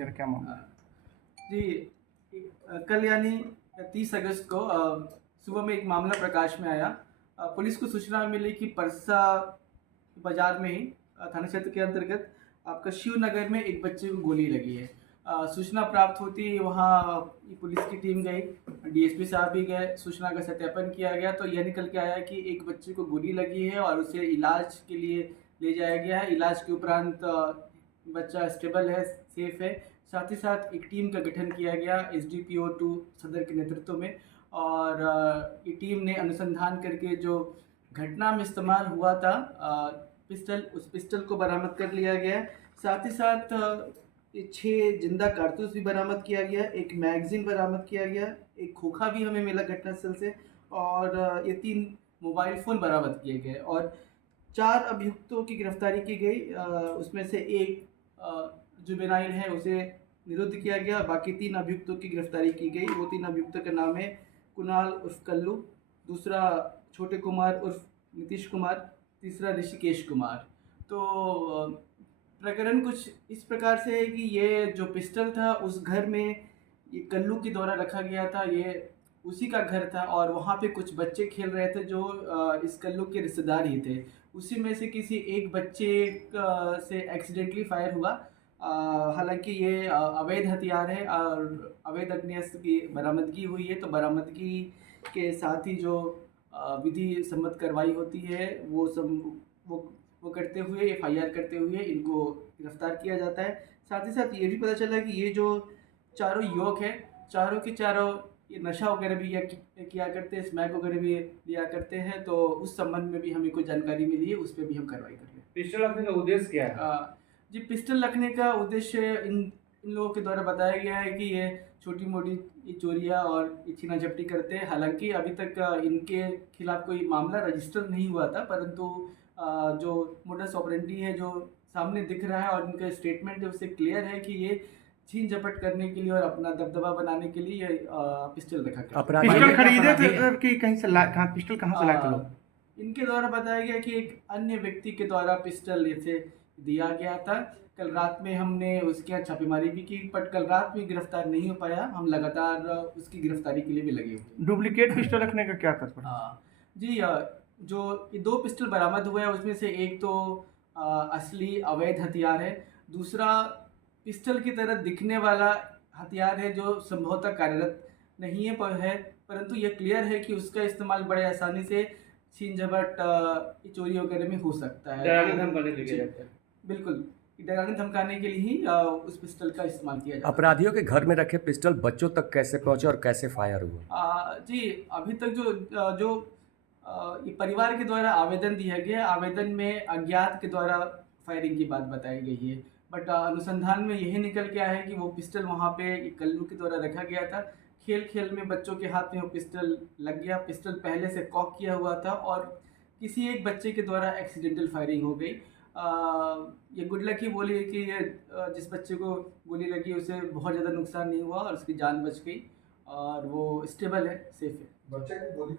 जरा क्या मामला है? जी, कल यानी 30 अगस्त को सुबह में एक मामला प्रकाश में आया। पुलिस को सूचना मिली कि परसा बाजार में ही थाना क्षेत्र के अंतर्गत आपका शिवनगर में एक बच्चे को गोली लगी है। सूचना प्राप्त होती ही वहाँ पुलिस की टीम गई, डीएसपी साहब भी गए, सूचना का सत्यापन किया गया तो यह निकल के आया कि एक बच्चे को गोली लगी है और उसे इलाज के लिए ले जाया गया है। इलाज के उपरांत बच्चा स्टेबल है, सेफ है। साथ ही साथ एक टीम का गठन किया गया एसडीपीओ 2 सदर के नेतृत्व में और ये टीम ने अनुसंधान करके जो घटना में इस्तेमाल हुआ था पिस्टल, उस पिस्टल को बरामद कर लिया गया। साथ ही साथ 6 जिंदा कारतूस भी बरामद किया गया, एक मैगजीन बरामद किया गया, एक खोखा भी हमें मिला घटनास्थल से और ये 3 मोबाइल फ़ोन बरामद किए गए और 4 अभियुक्तों की गिरफ्तारी की गई। उसमें से एक जुवेनाइल है, उसे निरुद्ध किया गया। बाकी 3 अभियुक्तों की गिरफ्तारी की गई। वो 3 अभियुक्तों का नाम है कुणाल उर्फ कल्लू, दूसरा छोटे कुमार उर्फ नीतीश कुमार, तीसरा ऋषिकेश कुमार। तो प्रकरण कुछ इस प्रकार से है कि ये जो पिस्टल था उस घर में ये कल्लू के द्वारा रखा गया था, ये उसी का घर था और वहाँ पे कुछ बच्चे खेल रहे थे जो इस कल्लू के रिश्तेदार ही थे। उसी में से किसी एक बच्चे से एक्सीडेंटली फायर हुआ। हालांकि ये अवैध हथियार है और अवैध अग्नेयास्त्र की बरामदगी हुई है, तो बरामदगी के साथ ही जो विधि सम्मत कार्रवाई होती है वो करते हुए एफआईआर करते हुए इनको गिरफ्तार किया जाता है। साथ ही साथ ये भी पता चला कि ये जो चारों युवक हैं, चारों के चारों ये नशा वगैरह भी किया करते हैं, स्मैक वगैरह भी लिया करते हैं, तो उस संबंध में भी हमें कोई जानकारी मिली है, उस पर भी हम कार्रवाई कर रहे हैं। पिस्टल रखने का उद्देश्य क्या है? जी, पिस्टल रखने का उद्देश्य इन लोगों के द्वारा बताया गया है कि ये छोटी मोटी चोरियाँ और छीना झपटी करते हैं। हालांकि अभी तक इनके खिलाफ कोई मामला रजिस्टर नहीं हुआ था, परंतु जो मोडस ऑपरेंडी है जो सामने दिख रहा है और इनका स्टेटमेंट है उससे क्लियर है कि ये छीन झपट करने के लिए और अपना दबदबा बनाने के लिए ये पिस्टल रखा गया। पिस्टल खरीदे थे सर कि कहीं से पिस्टल कहाँ से लाए थे लोग? इनके द्वारा बताया गया कि एक अन्य व्यक्ति के द्वारा पिस्टल इसे दिया गया था। कल रात में हमने उसके यहाँ छापेमारी भी की, बट कल रात में गिरफ्तार नहीं हो पाया। हम लगातार उसकी गिरफ्तारी के लिए भी लगे हुए। डुप्लीकेट पिस्टल रखने का क्या तात्पर्य? जी, जो ये 2 पिस्टल बरामद हुए हैं उसमें से एक तो असली अवैध हथियार है, दूसरा पिस्टल की तरह दिखने वाला हथियार है जो संभवतः कार्यरत नहीं है, परंतु यह क्लियर है कि उसका इस्तेमाल बड़े आसानी से छीन झपट चोरी वगैरह में हो सकता है। डराने धमकाने के लिए जाता है। बिल्कुल, डराने धमकाने के लिए ही उस पिस्टल का इस्तेमाल किया जाता है। अपराधियों के घर में रखे पिस्टल बच्चों तक कैसे पहुंचे और कैसे फायर हुआ? जी, अभी तक जो ये परिवार के द्वारा आवेदन दिया गया, आवेदन में अज्ञात के द्वारा फायरिंग की बात बताई गई है, बट अनुसंधान में यही निकल के आया है कि वो पिस्टल वहाँ पे कल्लू के द्वारा रखा गया था। खेल खेल में बच्चों के हाथ में वो पिस्टल लग गया। पिस्टल पहले से कॉक किया हुआ था और किसी एक बच्चे के द्वारा एक्सीडेंटल फायरिंग हो गई। ये गुड लक ही बोली है कि ये जिस बच्चे को गोली लगी उसे बहुत ज़्यादा नुकसान नहीं हुआ और उसकी जान बच गई और वो स्टेबल है, सेफ है। बच्चे की गोली